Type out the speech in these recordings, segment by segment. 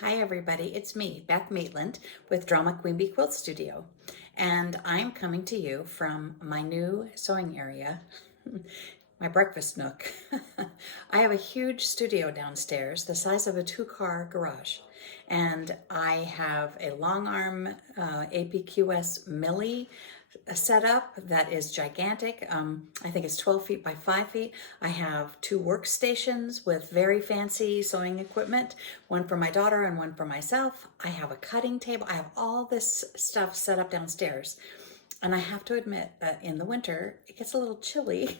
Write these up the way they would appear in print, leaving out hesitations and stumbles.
Hi everybody, it's me, Beth Maitland with Drama Queen Bee Quilt Studio. And I'm coming to you from my new sewing area, my breakfast nook. I have a huge studio downstairs, the size of a two-car garage. And I have a long arm APQS Millie setup that is gigantic. I think it's 12 feet by 5 feet. I have two workstations with very fancy sewing equipment, one for my daughter and one for myself. I have a cutting table. I have all this stuff set up downstairs. And I have to admit that in the winter, it gets a little chilly.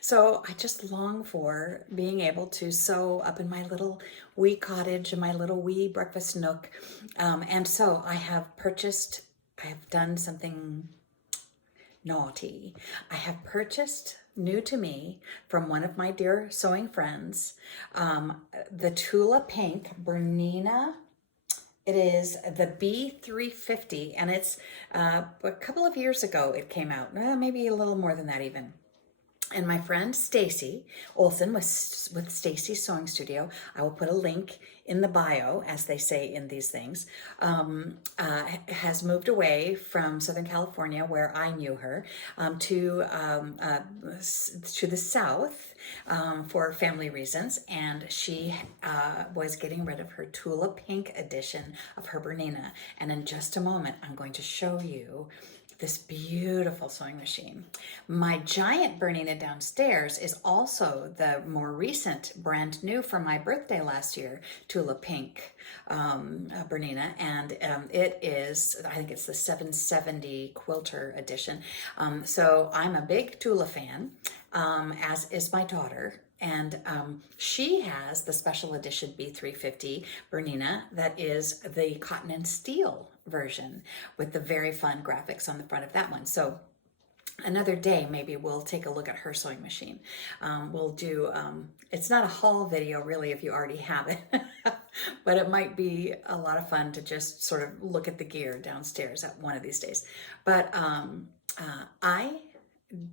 So I just long for being able to sew up in my little wee cottage and my little wee breakfast nook. And so I have done something naughty. I have purchased, new to me, from one of my dear sewing friends, the Tula Pink Bernina. It is the B350, and it's a couple of years ago it came out, maybe a little more than that even. And my friend Stacy Olson with Stacy Sewing Studio, I will put a link in the bio, as they say in these things, has moved away from Southern California, where I knew her, to the south for family reasons, and she was getting rid of her Tula Pink edition of her Bernina. And in just a moment, I'm going to show you this beautiful sewing machine. My giant Bernina downstairs is also the more recent, brand new from my birthday last year, Tula Pink Bernina, and it is, I think it's the 770 Quilter edition. So I'm a big Tula fan, as is my daughter. And she has the special edition B350 Bernina that is the cotton and steel version with the very fun graphics on the front of that one. So another day, maybe we'll take a look at her sewing machine. We'll do, it's not a haul video really if you already have it, but it might be a lot of fun to just sort of look at the gear downstairs at one of these days. But I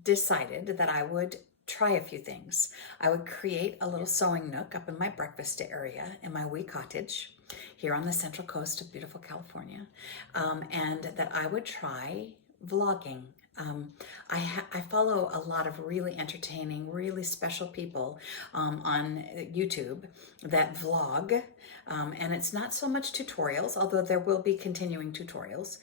decided that I would try a few things. I would create a little sewing nook up in my breakfast area in my wee cottage here on the central coast of beautiful California, and that I would try vlogging. I follow a lot of really entertaining, really special people on YouTube that vlog, and it's not so much tutorials, although there will be continuing tutorials.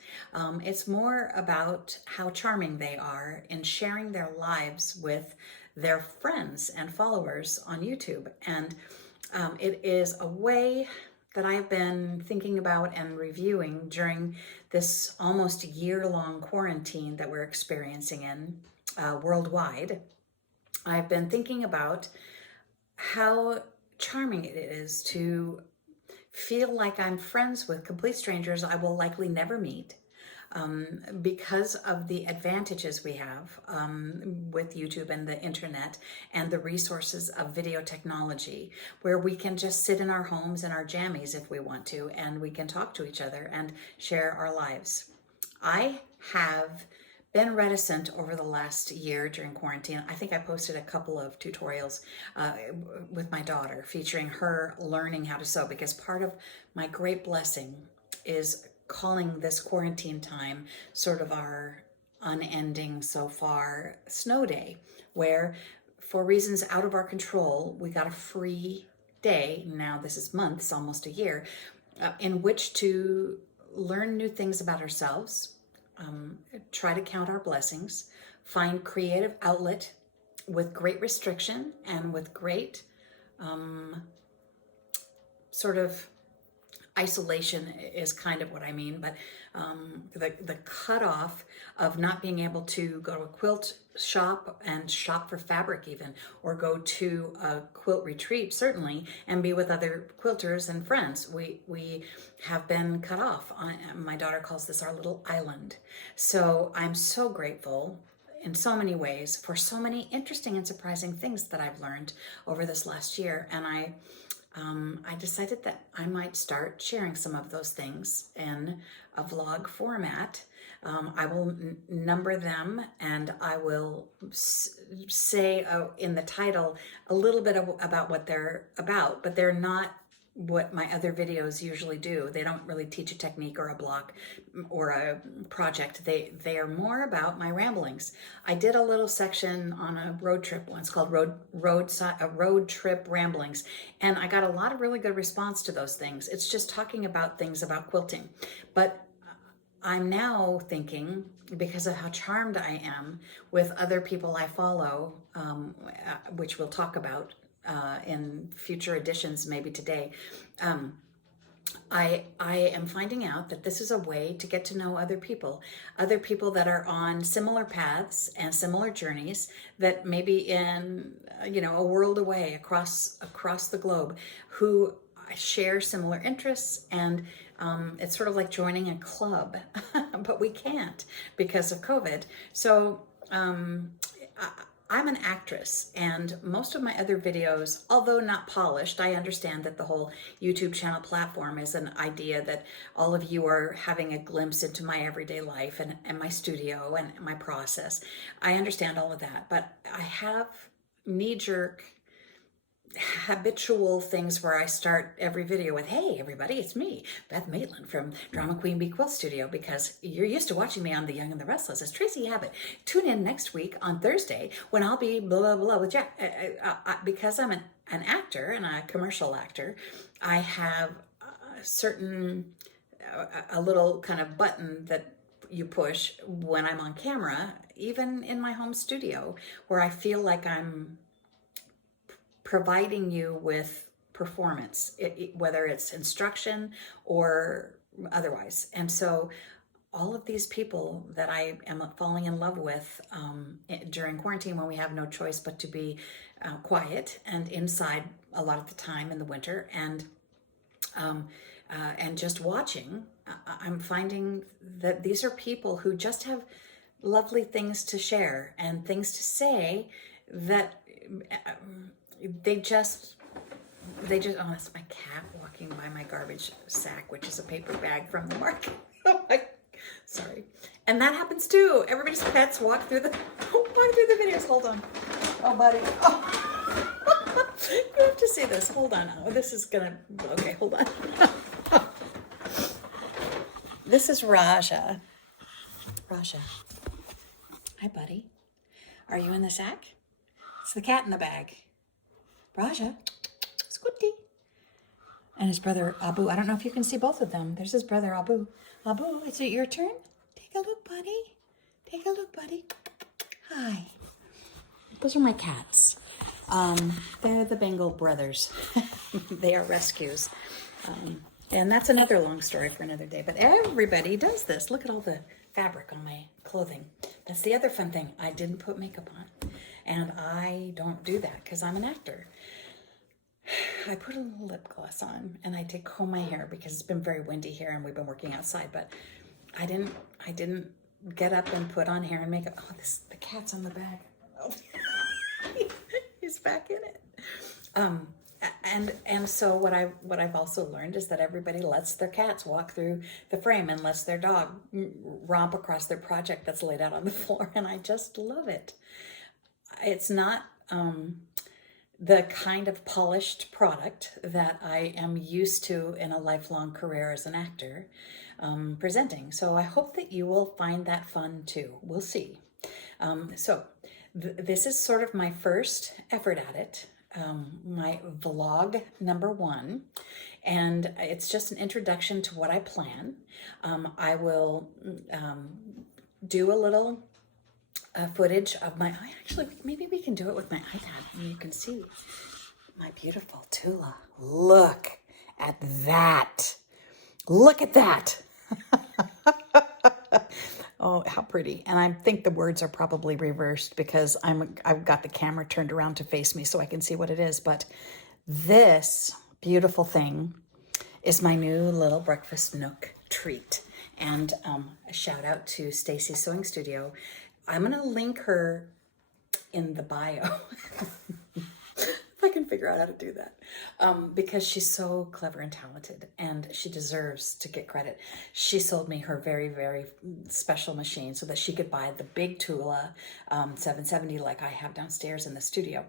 It's more about how charming they are in sharing their lives with their friends and followers on YouTube. And it is a way that I've been thinking about and reviewing during this almost year-long quarantine that we're experiencing in worldwide. I've been thinking about how charming it is to feel like I'm friends with complete strangers I will likely never meet, because of the advantages we have with YouTube and the internet and the resources of video technology, where we can just sit in our homes in our jammies if we want to, and we can talk to each other and share our lives. I have been reticent over the last year during quarantine. I think I posted a couple of tutorials with my daughter featuring her learning how to sew, because part of my great blessing is calling this quarantine time sort of our unending so far snow day, where for reasons out of our control, we got a free day. Now this is months, almost a year, in which to learn new things about ourselves, try to count our blessings, find creative outlet with great restriction and with great sort of isolation is kind of what I mean, but the cutoff of not being able to go to a quilt shop and shop for fabric even, or go to a quilt retreat certainly and be with other quilters and friends. We have been cut off. My daughter calls this our little island. So I'm so grateful in so many ways for so many interesting and surprising things that I've learned over this last year. And I decided that I might start sharing some of those things in a vlog format. I will number them, and I will say in the title a little bit about what they're about, but they're not what my other videos usually do. They don't really teach a technique or a block or a project. They are more about my ramblings. I did a little section on a road trip once called road trip ramblings, and I got a lot of really good response to those things. It's just talking about things about quilting. But I'm now thinking, because of how charmed I am with other people I follow, which we'll talk about in future editions, maybe today, I am finding out that this is a way to get to know other people that are on similar paths and similar journeys, that maybe in, a world away across the globe, who share similar interests. And it's sort of like joining a club, but we can't because of COVID. So I'm an actress, and most of my other videos, although not polished, I understand that the whole YouTube channel platform is an idea that all of you are having a glimpse into my everyday life and my studio and my process. I understand all of that, but I have knee-jerk habitual things where I start every video with, hey everybody, it's me, Beth Maitland from Drama Queen Bee Quilt Studio, because you're used to watching me on The Young and the Restless as Tracy Abbott. Tune in next week on Thursday when I'll be blah blah blah with Jack. Because I'm an actor and a commercial actor, I have a little kind of button that you push when I'm on camera, even in my home studio, where I feel like I'm providing you with performance, whether it's instruction or otherwise. And so all of these people that I am falling in love with during quarantine, when we have no choice but to be quiet and inside a lot of the time in the winter, and just watching, I'm finding that these are people who just have lovely things to share and things to say that they just, oh, that's my cat walking by my garbage sack, which is a paper bag from the market. Oh my, sorry. And that happens too. Everybody's pets walk through the videos. Hold on. Oh, buddy. Oh. You have to see this. Hold on. Oh, this is gonna, okay, hold on. This is Raja. Raja. Hi, buddy. Are you in the sack? It's the cat in the bag. Raja, Scooty. And his brother Abu. I don't know if you can see both of them. There's his brother Abu. Abu, is it your turn? Take a look, buddy. Take a look, buddy. Hi. Those are my cats. They're the Bengal brothers. They are rescues. And that's another long story for another day. But everybody does this. Look at all the fabric on my clothing. That's the other fun thing. I didn't put makeup on. And I don't do that because I'm an actor. I put a little lip gloss on and I did comb my hair because it's been very windy here and we've been working outside, but I didn't get up and put on hair and makeup. Oh, the cat's on the bag. Oh. He's back in it. And so what I've also learned is that everybody lets their cats walk through the frame and lets their dog romp across their project that's laid out on the floor, and I just love it. It's not the kind of polished product that I am used to in a lifelong career as an actor presenting. So I hope that you will find that fun too. We'll see. This is sort of my first effort at it, my vlog #1, and it's just an introduction to what I plan. I will do a little footage of actually, maybe we can do it with my iPad and you can see my beautiful Tula. Look at that. Look at that. Oh, how pretty. And I think the words are probably reversed because I've got the camera turned around to face me so I can see what it is. But this beautiful thing is my new little breakfast nook treat. And a shout out to Stacy Sewing Studio. I'm going to link her in the bio. If I can figure out how to do that because she's so clever and talented, and she deserves to get credit. She sold me her very, very special machine so that she could buy the big Tula 770 like I have downstairs in the studio.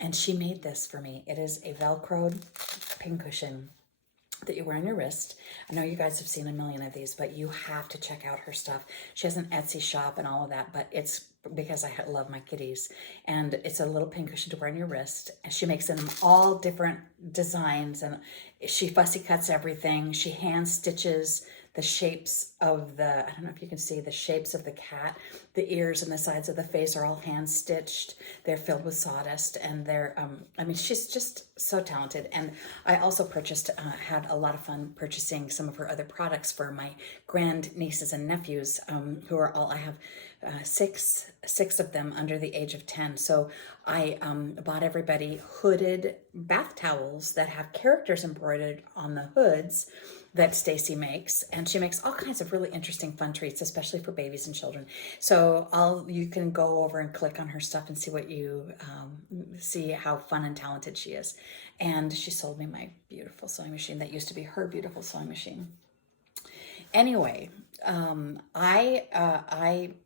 And she made this for me. It is a Velcroed pincushion that you wear on your wrist. I know you guys have seen a million of these, but you have to check out her stuff. She has an Etsy shop and all of that, but it's because I love my kitties. And it's a little pincushion to wear on your wrist. And she makes them all different designs, and she fussy cuts everything. She hand stitches the shapes of the, I don't know if you can see the shapes of the cat. The ears and the sides of the face are all hand stitched. They're filled with sawdust, and they're, I mean, she's just so talented. And I also purchased, had a lot of fun purchasing some of her other products for my grand nieces and nephews, who are all, I have six of them under the age of 10. So I bought everybody hooded bath towels that have characters embroidered on the hoods that Stacy makes, and she makes all kinds of really interesting fun treats, especially for babies and children. So you can go over and click on her stuff and see what you see how fun and talented she is. And she sold me my beautiful sewing machine that used to be her beautiful sewing machine. Anyway,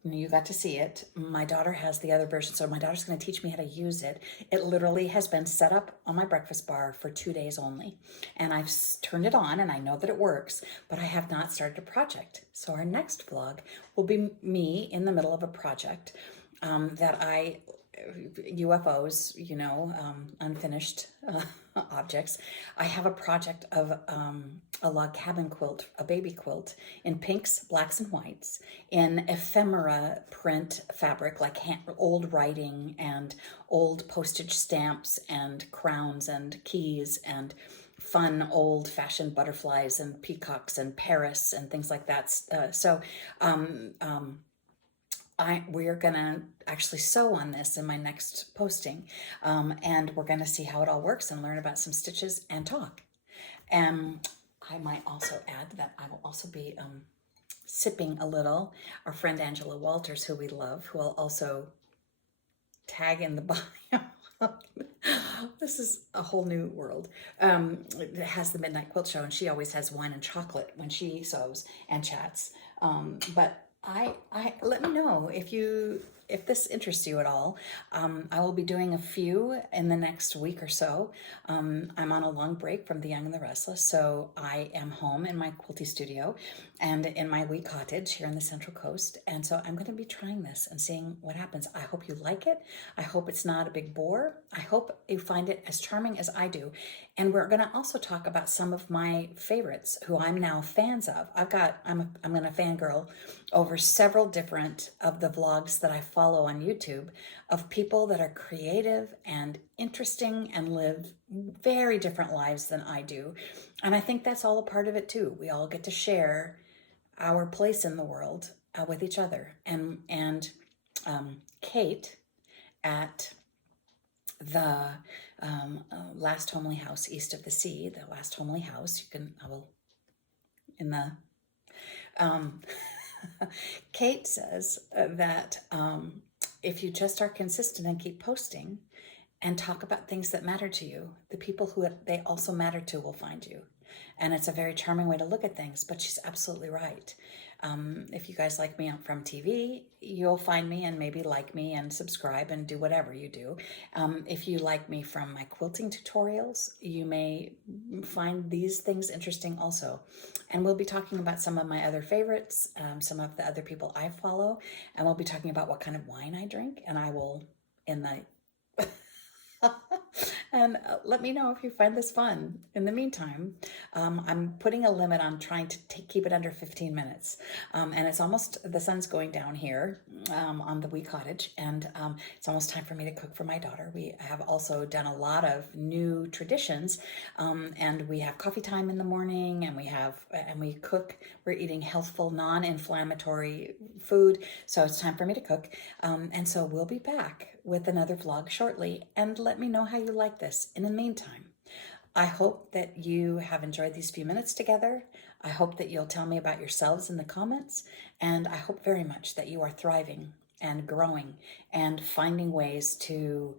you got to see it. My daughter has the other version, so my daughter's going to teach me how to use it. It literally has been set up on my breakfast bar for 2 days only, and I've turned it on, and I know that it works, but I have not started a project. So our next vlog will be me in the middle of a project UFOs, unfinished objects. I have a project of a log cabin quilt, a baby quilt in pinks, blacks, and whites in ephemera print fabric, like old writing and old postage stamps and crowns and keys and fun old-fashioned butterflies and peacocks and Paris and things like that. We're gonna actually sew on this in my next posting, and we're gonna see how it all works and learn about some stitches and talk. And I might also add that I will also be sipping a little. Our friend Angela Walters, who we love, who will also tag in the bio. This is a whole new world. It has the Midnight Quilt Show, and she always has wine and chocolate when she sews and chats. But I let me know if this interests you at all. I will be doing a few in the next week or so. I'm on a long break from The Young and the Restless, so I am home in my quilty studio and in my wee cottage here on the Central Coast. And so I'm going to be trying this and seeing what happens. I hope you like it. I hope it's not a big bore. I hope you find it as charming as I do. And we're going to also talk about some of my favorites who I'm now fans of. I'm going to fangirl over several different of the vlogs that I follow on YouTube of people that are creative and interesting and live very different lives than I do. And I think that's all a part of it too. We all get to share our place in the world with each other. And Kate at the Last Homely House East of the Sea, the Last Homely House, Kate says that if you just are consistent and keep posting and talk about things that matter to you, the people who they also matter to will find you. And it's a very charming way to look at things, but she's absolutely right. If you guys like me from TV, you'll find me and maybe like me and subscribe and do whatever you do. If you like me from my quilting tutorials, you may find these things interesting also. And we'll be talking about some of my other favorites, some of the other people I follow, and we'll be talking about what kind of wine I drink, and I will in the and let me know if you find this fun. In the meantime, I'm putting a limit on trying to keep it under 15 minutes. And it's almost, the sun's going down here on the wee cottage, and it's almost time for me to cook for my daughter. We have also done a lot of new traditions, and we have coffee time in the morning, and we cook. We're eating healthful, non-inflammatory food, so it's time for me to cook. And so we'll be back with another vlog shortly, and let me know how you like this. In the meantime, I hope that you have enjoyed these few minutes together. I hope that you'll tell me about yourselves in the comments, and I hope very much that you are thriving and growing and finding ways to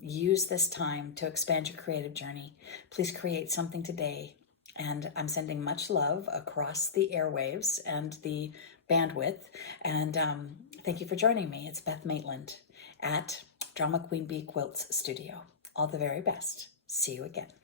use this time to expand your creative journey. Please create something today. And I'm sending much love across the airwaves and the bandwidth. And thank you for joining me. It's Beth Maitland at Drama Queen Bee Quilts Studio. All the very best. See you again.